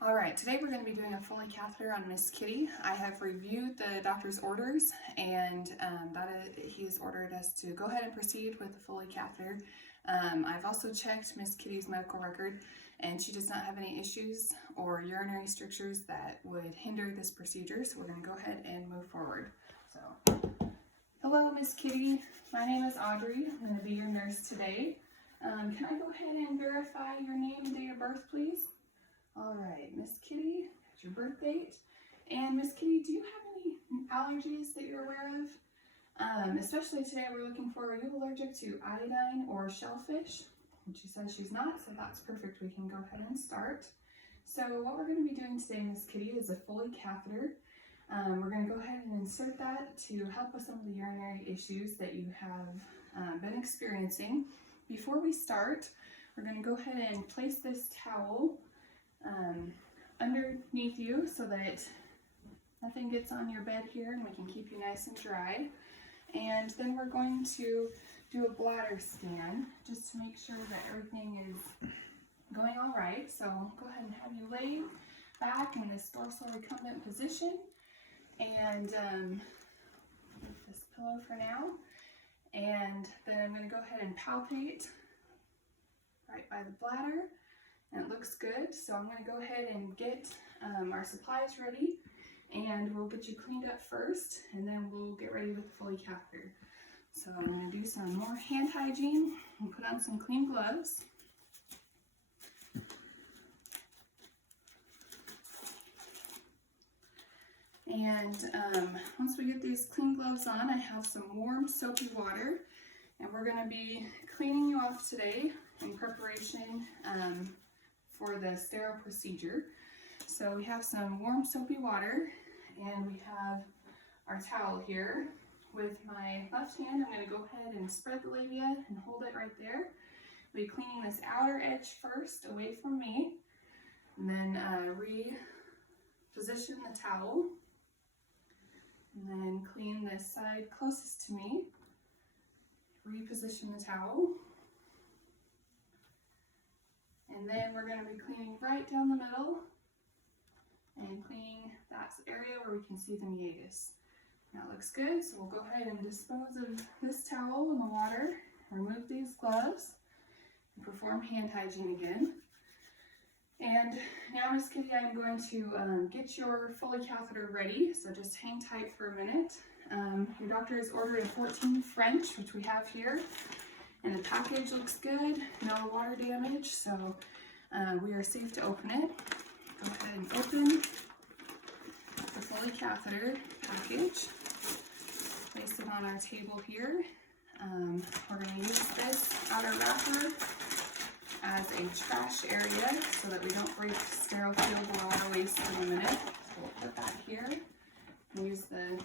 All right, today we're going to be doing a Foley catheter on Miss Kitty. I have reviewed the doctor's orders, and he's ordered us to go ahead and proceed with the Foley catheter. I've also checked Miss Kitty's medical record, and she does not have any issues or urinary strictures that would hinder this procedure, so we're going to go ahead and move forward. So, hello Miss Kitty, my name is Audrey. I'm going to be your nurse today. Can I go ahead and verify your name and date of birth, please? All right, Miss Kitty, that's your birth date. And Miss Kitty, do you have any allergies that you're aware of? Especially today we're looking for, are you allergic to iodine or shellfish? And she says she's not, so that's perfect. We can go ahead and start. So what we're going to be doing today, Miss Kitty, is a Foley catheter. We're going to go ahead and insert that to help with some of the urinary issues that you have been experiencing. Before we start, we're going to go ahead and place this towel underneath you so that nothing gets on your bed here and we can keep you nice and dry. And then we're going to do a bladder scan just to make sure that everything is going all right. So I'll go ahead and have you lay back in this dorsal recumbent position and with this pillow for now. And then I'm going to go ahead and palpate right by the bladder. And it looks good, so I'm going to go ahead and get our supplies ready, and we'll get you cleaned up first, and then we'll get ready with the Foley catheter. So I'm going to do some more hand hygiene and put on some clean gloves. And once we get these clean gloves on, I have some warm soapy water, and we're going to be cleaning you off today in preparation for the sterile procedure. So we have some warm soapy water, and we have our towel here. With my left hand, I'm going to go ahead and spread the labia and hold it right there. We'll be cleaning this outer edge first away from me, and then reposition the towel, and then clean this side closest to me. Reposition the towel. And then we're going to be cleaning right down the middle and cleaning that area where we can see the meatus. That looks good, so we'll go ahead and dispose of this towel in the water, remove these gloves, and perform hand hygiene again. And now, Miss Kitty, I'm going to get your Foley catheter ready, so just hang tight for a minute. Your doctor has ordered a 14 French, which we have here. And the package looks good, no water damage, so we are safe to open it. Go ahead and open the Foley catheter package. Place it on our table here. We're going to use this outer wrapper as a trash area so that we don't break sterile field water waste in a minute. So we'll put that here. Use the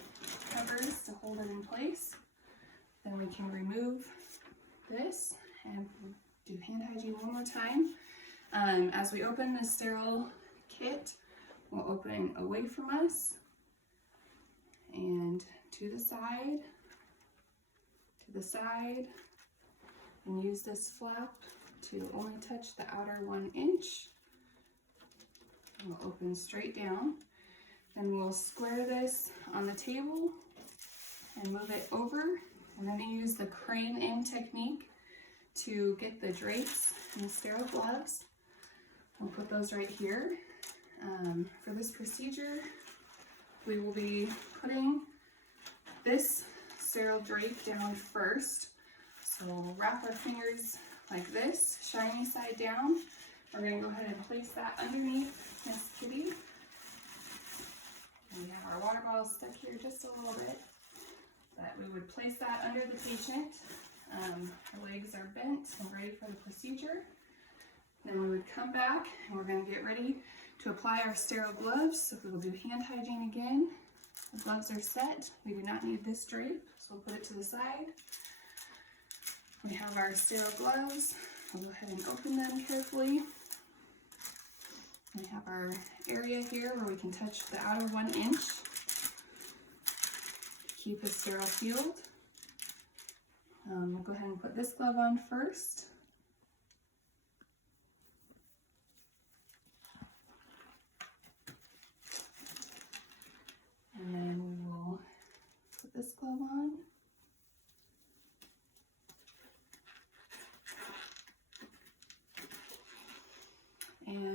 covers to hold it in place. Then we can remove this and do hand hygiene one more time. As we open the sterile kit, we'll open away from us and to the side, and use this flap to only touch the outer 1 inch. We'll open straight down, and we'll square this on the table and move it over. I'm going to use the crane in technique to get the drapes and the sterile gloves. We'll put those right here. For this procedure, we will be putting this sterile drape down first. So we'll wrap our fingers like this, shiny side down. We're going to go ahead and place that underneath Miss Kitty. And we have our water bottle stuck here just a little bit. That we would place that under the patient. Her legs are bent and ready for the procedure. Then we would come back and we're going to get ready to apply our sterile gloves. So we will do hand hygiene again. The gloves are set. We do not need this drape, so we'll put it to the side. We have our sterile gloves. We'll go ahead and open them carefully. We have our area here where we can touch the outer 1 inch. Keep a sterile field. We'll go ahead and put this glove on first.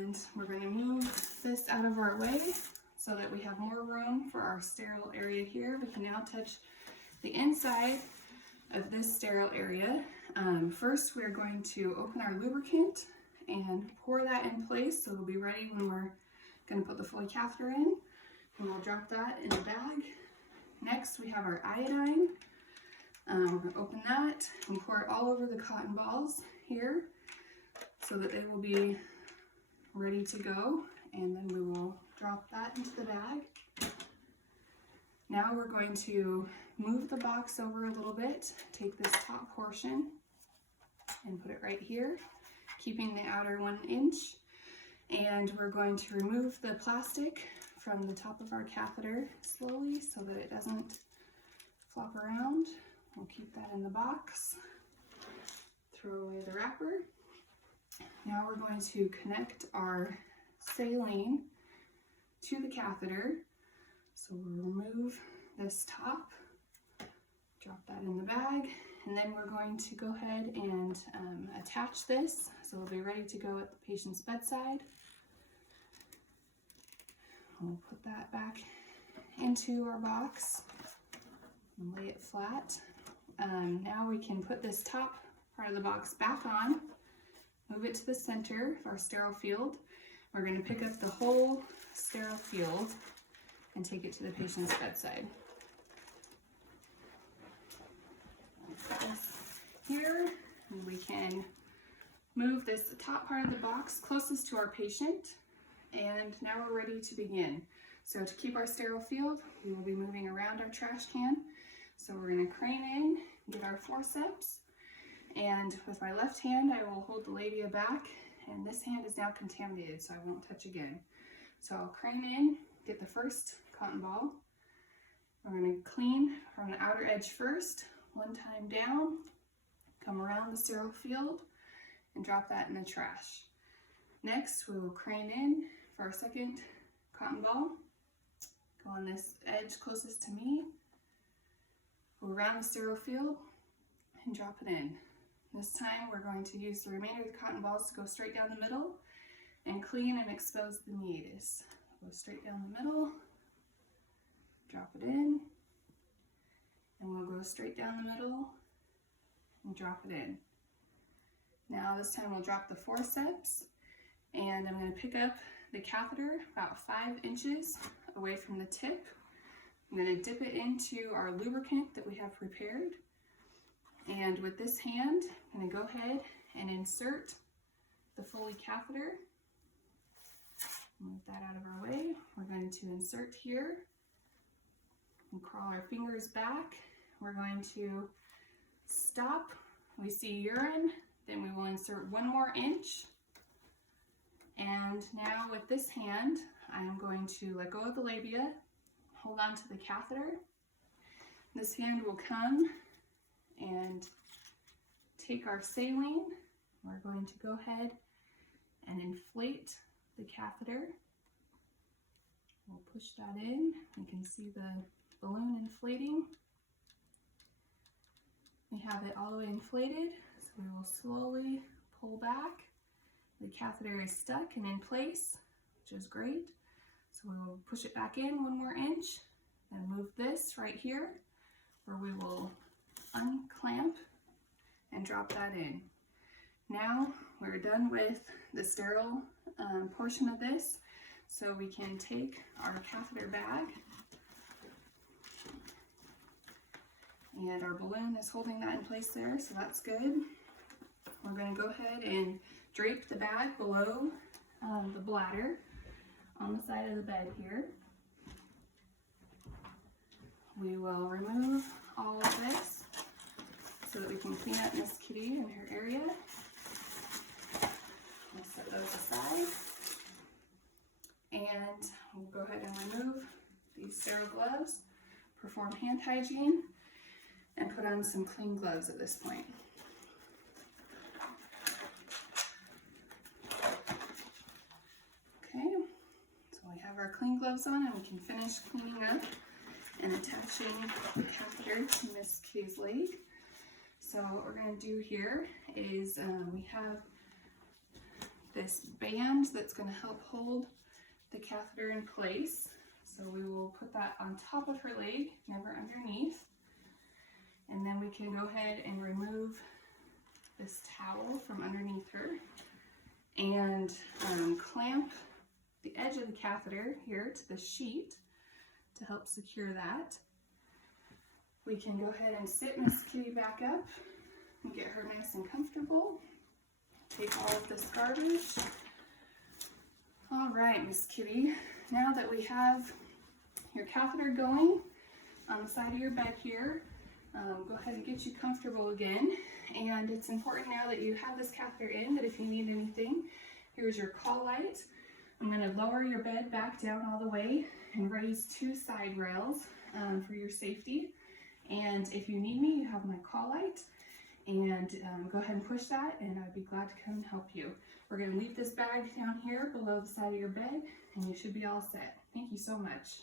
And we're going to move this out of our way so that we have more room for our sterile area here. We can now touch the inside of this sterile area. First, we're going to open our lubricant and pour that in place so it'll be ready when we're going to put the Foley catheter in. And we'll drop that in the bag. Next, we have our iodine. We're going to open that and pour it all over the cotton balls here so that they will be ready to go. And then we will drop that into the bag. Now we're going to move the box over a little bit, take this top portion and put it right here, keeping the outer 1 inch. And we're going to remove the plastic from the top of our catheter slowly so that it doesn't flop around. We'll keep that in the box. Throw away the wrapper. Now we're going to connect our saline to the catheter. So we'll remove this top, drop that in the bag, and then we're going to go ahead and attach this so it'll be ready to go at the patient's bedside. We'll put that back into our box and lay it flat. Now we can put this top part of the box back on, move it to the center of our sterile field. We're going to pick up the whole sterile field and take it to the patient's bedside. Put this here, and we can move this top part of the box closest to our patient. And now we're ready to begin. So to keep our sterile field, we will be moving around our trash can. So we're going to crane in, get our forceps, and with my left hand I will hold the labia back, and this hand is now contaminated so I won't touch again. So I'll crane in, get the first cotton ball. We're going to clean from the outer edge first, 1 time down, come around the sterile field, and drop that in the trash. Next, we will crane in for our second cotton ball. Go on this edge closest to me. Go around the sterile field and drop it in. This time, we're going to use the remainder of the cotton balls to go straight down the middle and clean and expose the meatus. Go straight down the middle, drop it in, and we'll go straight down the middle and drop it in. Now this time we'll drop the forceps, and I'm going to pick up the catheter about 5 inches away from the tip. I'm going to dip it into our lubricant that we have prepared, and with this hand I'm going to go ahead and insert the Foley catheter. Move that out of our way. We're going to insert here and crawl our fingers back. We're going to stop. We see urine, then we will insert 1 more inch. And now with this hand, I'm going to let go of the labia, hold on to the catheter. This hand will come and take our saline. We're going to go ahead and inflate the catheter. We'll push that in. You can see the balloon inflating. We have it all the way inflated, so we will slowly pull back. The catheter is stuck and in place, which is great. So we will push it back in 1 more inch, and move this right here, where we will unclamp and drop that in. Now we're done with the sterile portion of this, so we can take our catheter bag, and our balloon is holding that in place there, so that's good. We're going to go ahead and drape the bag below the bladder on the side of the bed here. We will remove all of this so that we can clean up Miss Kitty and her area. We'll set those aside, and we'll go ahead and remove these sterile gloves, perform hand hygiene, and put on some clean gloves at this point. Okay, so we have our clean gloves on, and we can finish cleaning up and attaching the catheter to Miss Kitty's leg. So what we're going to do here is we have this band that's going to help hold the catheter in place. So we will put that on top of her leg, never underneath. And then we can go ahead and remove this towel from underneath her and clamp the edge of the catheter here to the sheet to help secure that. We can go ahead and sit Miss Kitty back up and get her nice and comfortable. Take all of this garbage. All right, Miss Kitty, now that we have your catheter going on the side of your bed here, go ahead and get you comfortable again. And it's important now that you have this catheter in that if you need anything, here's your call light. I'm going to lower your bed back down all the way and raise 2 side rails for your safety. And if you need me, you have my call light. And go ahead and push that, and I'd be glad to come and help you. We're going to leave this bag down here below the side of your bed, and you should be all set. Thank you so much.